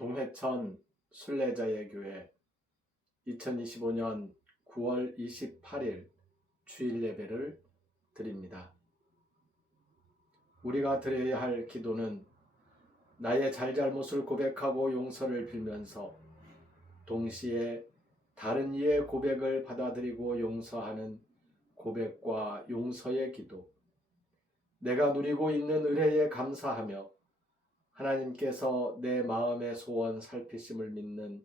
동해천 순례자예교회 2025년 9월 28일 주일 예배를 드립니다. 우리가 드려야 할 기도는 나의 잘잘못을 고백하고 용서를 빌면서 동시에 다른 이의 고백을 받아들이고 용서하는 고백과 용서의 기도, 내가 누리고 있는 은혜에 감사하며 하나님께서 내 마음의 소원 살피심을 믿는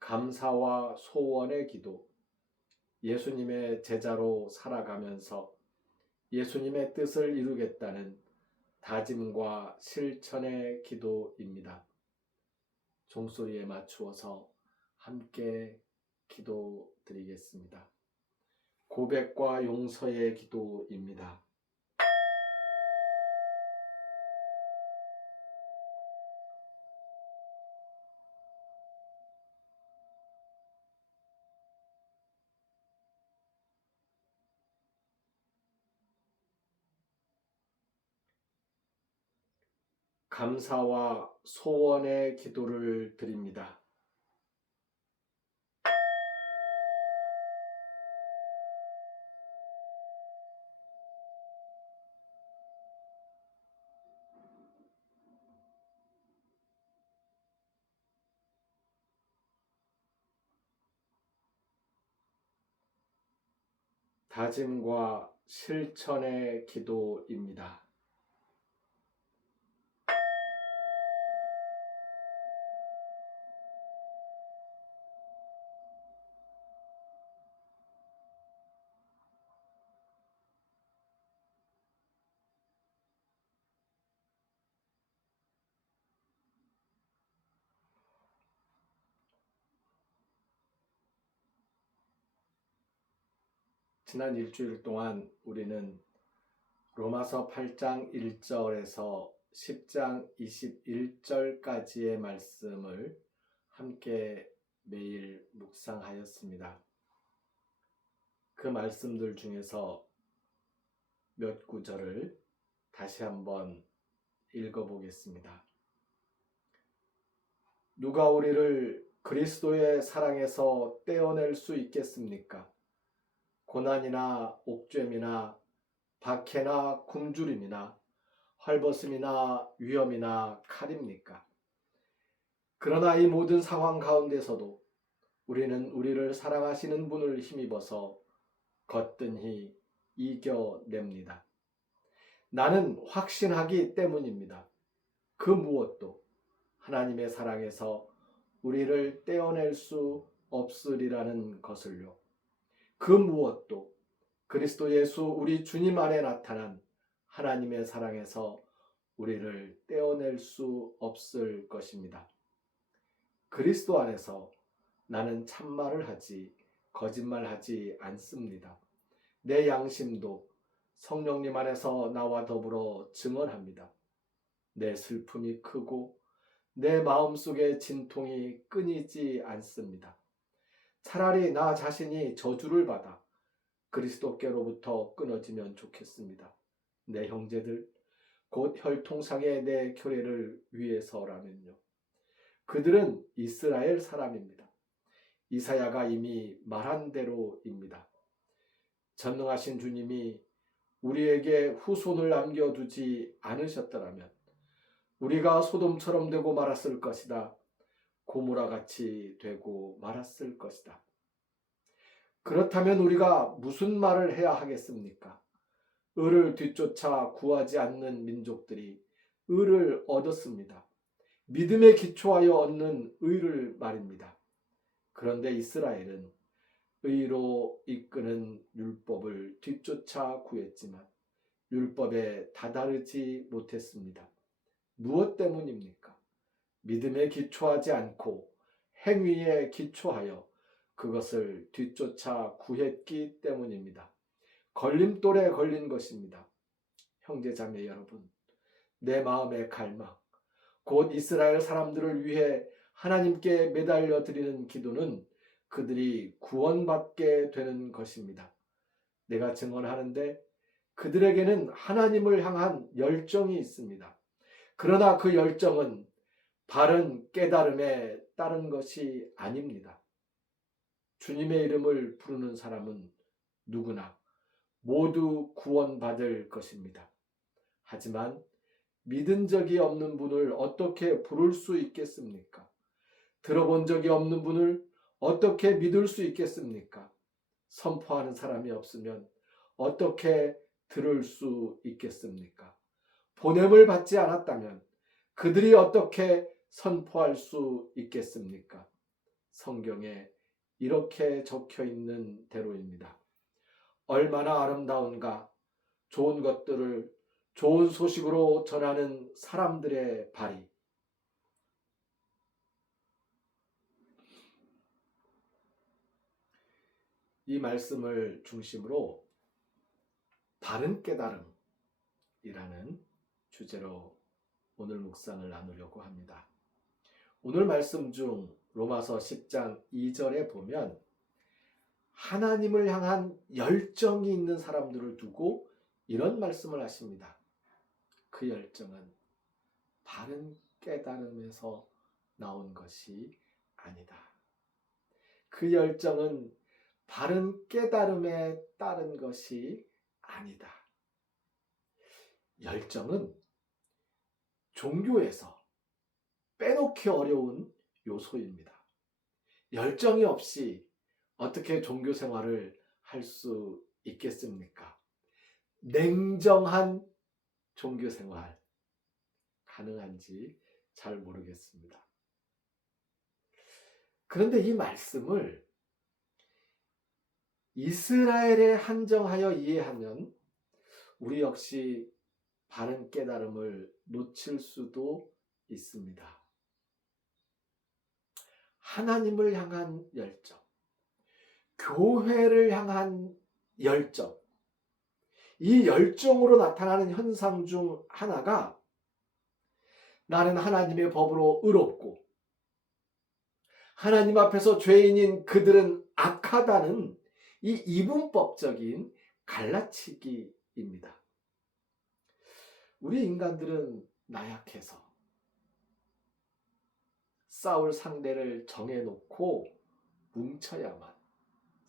감사와 소원의 기도, 예수님의 제자로 살아가면서 예수님의 뜻을 이루겠다는 다짐과 실천의 기도입니다. 종소리에 맞추어서 함께 기도드리겠습니다. 고백과 용서의 기도입니다. 감사와 소원의 기도를 드립니다. 다짐과 실천의 기도입니다. 지난 일주일 동안 우리는 로마서 8장 1절에서 10장 21절까지의 말씀을 함께 매일 묵상하였습니다. 그 말씀들 중에서 몇 구절을 다시 한번 읽어보겠습니다. 누가 우리를 그리스도의 사랑에서 떼어낼 수 있겠습니까? 고난이나 옥죄미나 박해나 굶주림이나 헐벗음이나 위험이나 칼입니까? 그러나 이 모든 상황 가운데서도 우리는 우리를 사랑하시는 분을 힘입어서 거뜬히 이겨냅니다. 나는 확신하기 때문입니다. 그 무엇도 하나님의 사랑에서 우리를 떼어낼 수 없으리라는 것을요. 그 무엇도 그리스도 예수 우리 주님 안에 나타난 하나님의 사랑에서 우리를 떼어낼 수 없을 것입니다. 그리스도 안에서 나는 참말을 하지 거짓말하지 않습니다. 내 양심도 성령님 안에서 나와 더불어 증언합니다. 내 슬픔이 크고 내 마음속의 진통이 끊이지 않습니다. 차라리 나 자신이 저주를 받아 그리스도께로부터 끊어지면 좋겠습니다. 내 형제들, 곧 혈통상의 내 교례를 위해서라면요. 그들은 이스라엘 사람입니다. 이사야가 이미 말한 대로입니다. 전능하신 주님이 우리에게 후손을 남겨두지 않으셨더라면 우리가 소돔처럼 되고 말았을 것이다. 고무라 같이 되고 말았을 것이다. 그렇다면 우리가 무슨 말을 해야 하겠습니까? 의를 뒤쫓아 구하지 않는 민족들이 의를 얻었습니다. 믿음에 기초하여 얻는 의를 말입니다. 그런데 이스라엘은 의로 이끄는 율법을 뒤쫓아 구했지만 율법에 다다르지 못했습니다. 무엇 때문입니까? 믿음에 기초하지 않고 행위에 기초하여 그것을 뒤쫓아 구했기 때문입니다. 걸림돌에 걸린 것입니다. 형제자매 여러분, 내 마음의 갈망, 곧 이스라엘 사람들을 위해 하나님께 매달려 드리는 기도는 그들이 구원받게 되는 것입니다. 내가 증언하는데 그들에게는 하나님을 향한 열정이 있습니다. 그러나 그 열정은 바른 깨달음에 따른 것이 아닙니다. 주님의 이름을 부르는 사람은 누구나 모두 구원받을 것입니다. 하지만 믿은 적이 없는 분을 어떻게 부를 수 있겠습니까? 들어본 적이 없는 분을 어떻게 믿을 수 있겠습니까? 선포하는 사람이 없으면 어떻게 들을 수 있겠습니까? 보냄을 받지 않았다면 그들이 어떻게 선포할 수 있겠습니까? 성경에 이렇게 적혀 있는 대로입니다. 얼마나 아름다운가. 좋은 것들을 좋은 소식으로 전하는 사람들의 발이. 이 말씀을 중심으로 바른 깨달음이라는 주제로 오늘 묵상을 나누려고 합니다. 오늘 말씀 중 로마서 10장 2절에 보면 하나님을 향한 열정이 있는 사람들을 두고 이런 말씀을 하십니다. 그 열정은 바른 깨달음에서 나온 것이 아니다. 그 열정은 바른 깨달음에 따른 것이 아니다. 열정은 종교에서 빼놓기 어려운 요소입니다. 열정이 없이 어떻게 종교 생활을 할 수 있겠습니까? 냉정한 종교 생활 가능한지 잘 모르겠습니다. 그런데 이 말씀을 이스라엘에 한정하여 이해하면 우리 역시 바른 깨달음을 놓칠 수도 있습니다. 하나님을 향한 열정, 교회를 향한 열정, 이 열정으로 나타나는 현상 중 하나가 나는 하나님의 법으로 의롭고 하나님 앞에서 죄인인 그들은 악하다는 이 이분법적인 갈라치기입니다. 우리 인간들은 나약해서 싸울 상대를 정해놓고 뭉쳐야만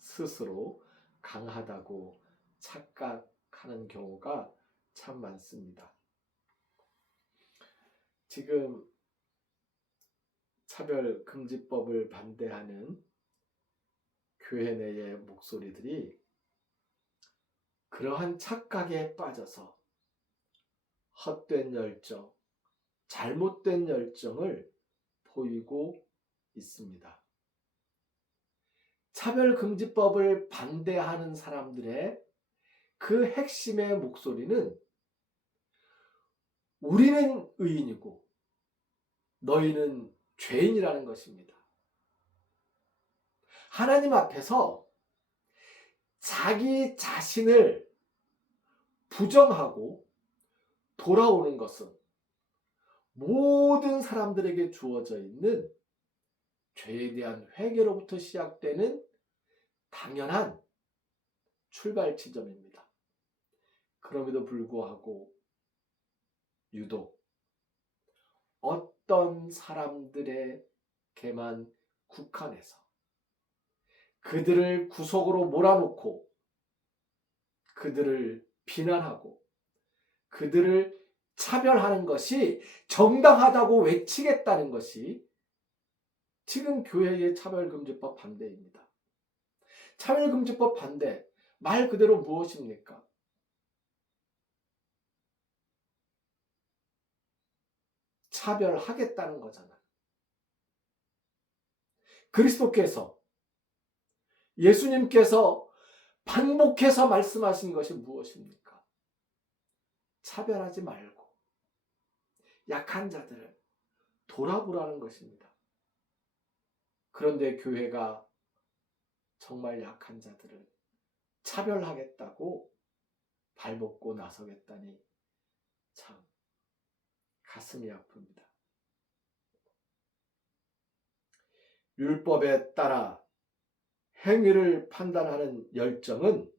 스스로 강하다고 착각하는 경우가 참 많습니다. 지금 차별금지법을 반대하는 교회 내의 목소리들이 그러한 착각에 빠져서 헛된 열정, 잘못된 열정을 보이고 있습니다. 차별금지법을 반대하는 사람들의 그 핵심의 목소리는 우리는 의인이고 너희는 죄인이라는 것입니다. 하나님 앞에서 자기 자신을 부정하고 돌아오는 것은 모든 사람들에게 주어져 있는 죄에 대한 회개로부터 시작되는 당연한 출발 지점입니다. 그럼에도 불구하고 유독 어떤 사람들에게만 국한해서 그들을 구석으로 몰아놓고 그들을 비난하고 그들을 차별하는 것이 정당하다고 외치겠다는 것이 지금 교회의 차별금지법 반대입니다. 차별금지법 반대, 말 그대로 무엇입니까? 차별하겠다는 거잖아요. 그리스도께서, 예수님께서 반복해서 말씀하신 것이 무엇입니까? 차별하지 말고 약한 자들을 돌아보라는 것입니다. 그런데 교회가 정말 약한 자들을 차별하겠다고 발벗고 나서겠다니 참 가슴이 아픕니다. 율법에 따라 행위를 판단하는 열정은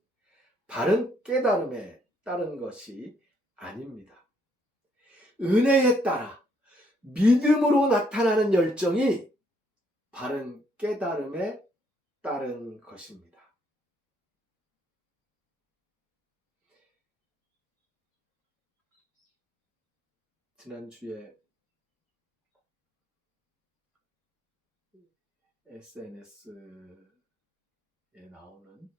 바른 깨달음에 따른 것이 아닙니다. 은혜에 따라 믿음으로 나타나는 열정이 바른 깨달음에 따른 것입니다. 지난주에 SNS에 나오는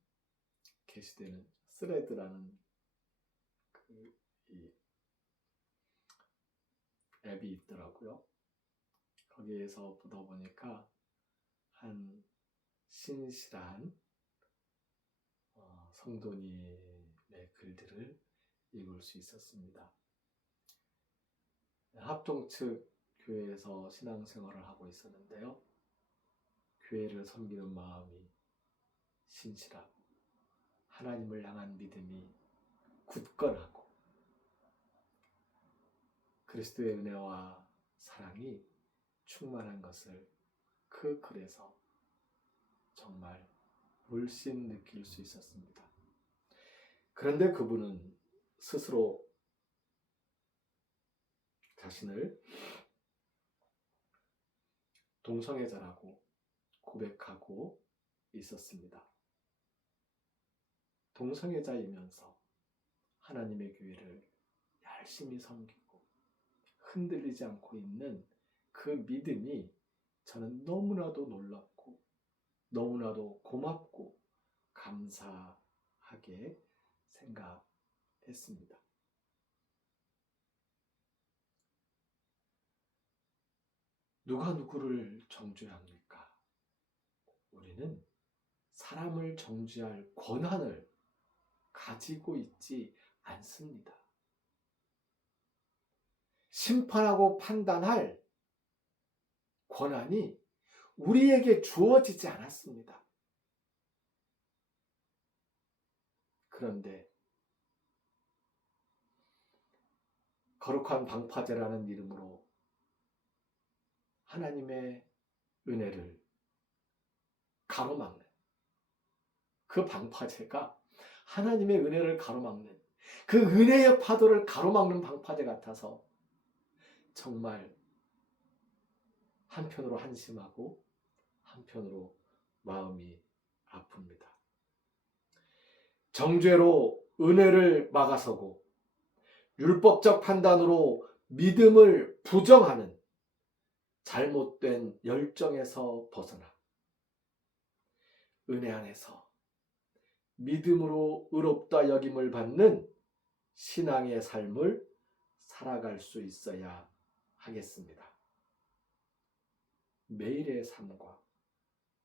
게시되는 스레드라는 이 앱이 있더라고요. 거기에서 보다 보니까 한 신실한 성도님의 글들을 읽을 수 있었습니다. 합동 측 교회에서 신앙생활을 하고 있었는데요. 교회를 섬기는 마음이 신실하고 하나님을 향한 믿음이 굳건하고 그리스도의 은혜와 사랑이 충만한 것을 그 글에서 정말 물씬 느낄 수 있었습니다. 그런데 그분은 스스로 자신을 동성애자라고 고백하고 있었습니다. 동성애자이면서 하나님의 교회를 열심히 섬기고 흔들리지 않고 있는 그 믿음이 저는 너무나도 놀랍고 너무나도 고맙고 감사하게 생각했습니다. 누가 누구를 정죄합니까? 우리는 사람을 정죄할 권한을 가지고 있지 않습니다. 심판하고 판단할 권한이 우리에게 주어지지 않았습니다. 그런데 거룩한 방파제라는 이름으로 하나님의 은혜를 가로막는 그 방파제가 하나님의 은혜를 가로막는 그 은혜의 파도를 가로막는 방파제 같아서 정말 한편으로 한심하고 한편으로 마음이 아픕니다. 정죄로 은혜를 막아서고 율법적 판단으로 믿음을 부정하는 잘못된 열정에서 벗어나 은혜 안에서 믿음으로 의롭다 여김을 받는 신앙의 삶을 살아갈 수 있어야 하겠습니다. 매일의 삶과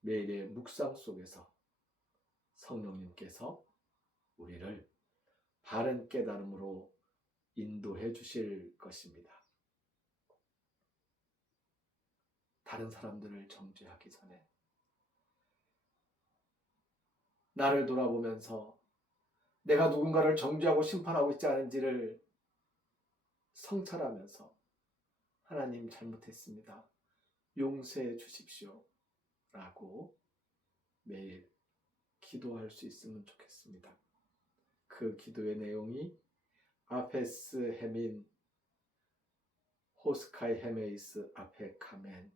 매일의 묵상 속에서 성령님께서 우리를 바른 깨달음으로 인도해 주실 것입니다. 다른 사람들을 정죄하기 전에 나를 돌아보면서 내가 누군가를 정죄하고 심판하고 있지 않은지를 성찰하면서 하나님 잘못했습니다. 용서해 주십시오. 라고 매일 기도할 수 있으면 좋겠습니다. 그 기도의 내용이 아페스 헤민 호스카이 헤메이스 아페 카멘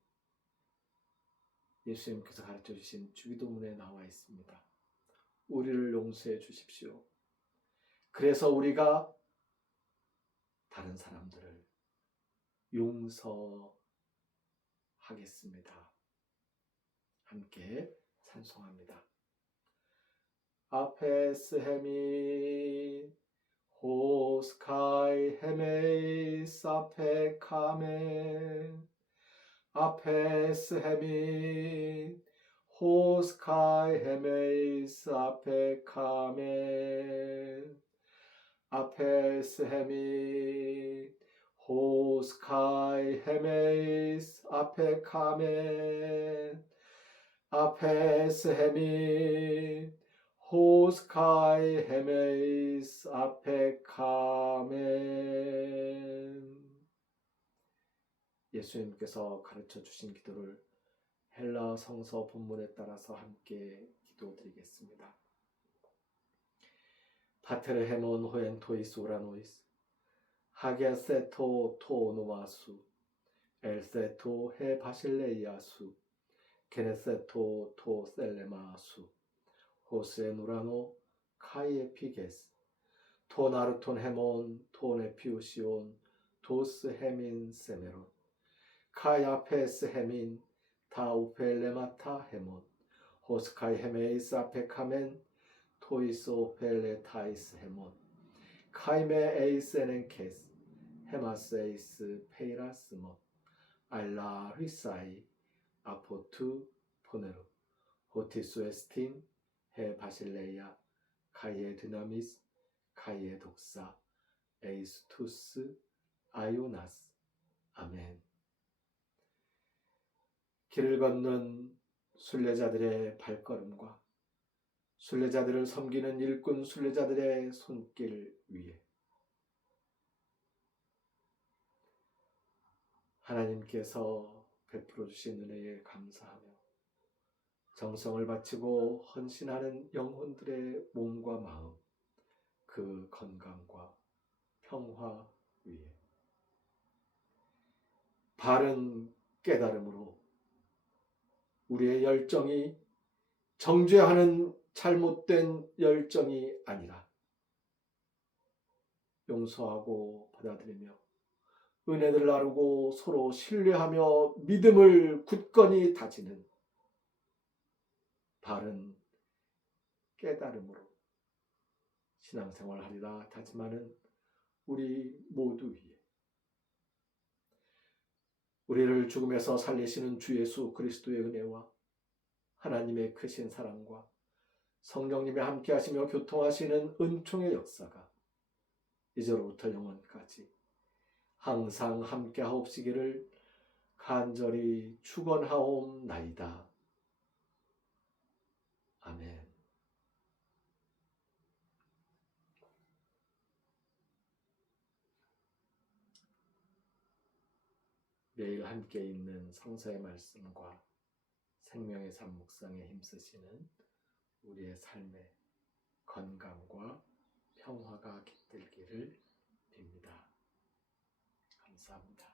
예수님께서 가르쳐 주신 주기도문에 나와 있습니다. 우리를 용서해 주십시오. 그래서 우리가 다른 사람들을 용서하겠습니다. 함께 찬송합니다. 아페스 헤민 호스카이 헤메이스 아페 카멘 아페스 헤민 호스카이 헤메이스 아페 카멘 아페스 헤민 호스카이 헤메이스 아페 카멘 아페스 헤민 호스카이 헤메이스 아페 카멘. 예수님께서 가르쳐 주신 기도를 헬라 성서 본문에 따라서 함께 기도드리겠습니다. 파테르헤몬 호엔 토이스 오라노이스 하게세토 토노마수 엘세토 해 바실레이아수 게네세토 토 셀레마수 호세 누라노 카이에피게스 토 나르톤 헤몬 토 네피우시온 도스 헤민 세메론 카야페스 헤민 타우펠레마타 헤몬 호스카이 헤메이스 아페카멘 토이소 펠레타이스 헤몬 카이메 에이스에넨 케스 헤마스 에이스 페이라스몬 알라 리사이 아포투 포네로 호티수 에스틴 해 바실레이아 카이에 드나미스 카이에 독사 에이스투스 아요나스 아멘. 길을 걷는 순례자들의 발걸음과 순례자들을 섬기는 일꾼 순례자들의 손길 위에 하나님께서 베풀어 주신 은혜에 감사하며 정성을 바치고 헌신하는 영혼들의 몸과 마음, 그 건강과 평화 위에 바른 깨달음으로 우리의 열정이 정죄하는 잘못된 열정이 아니라 용서하고 받아들이며 은혜를 나누고 서로 신뢰하며 믿음을 굳건히 다지는 바른 깨달음으로 신앙생활하리라 다짐하는 우리 모두 위에 우리를 죽음에서 살리시는 주 예수 그리스도의 은혜와 하나님의 크신 사랑과 성령님의 함께하시며 교통하시는 은총의 역사가 이제로부터 영원까지 항상 함께하옵시기를 간절히 축원하옵나이다. 아멘. 매일 함께 있는 성서의 말씀과 생명의 삶 묵상에 힘쓰시는 우리의 삶의 건강과 평화가 깃들기를 빕니다. 감사합니다.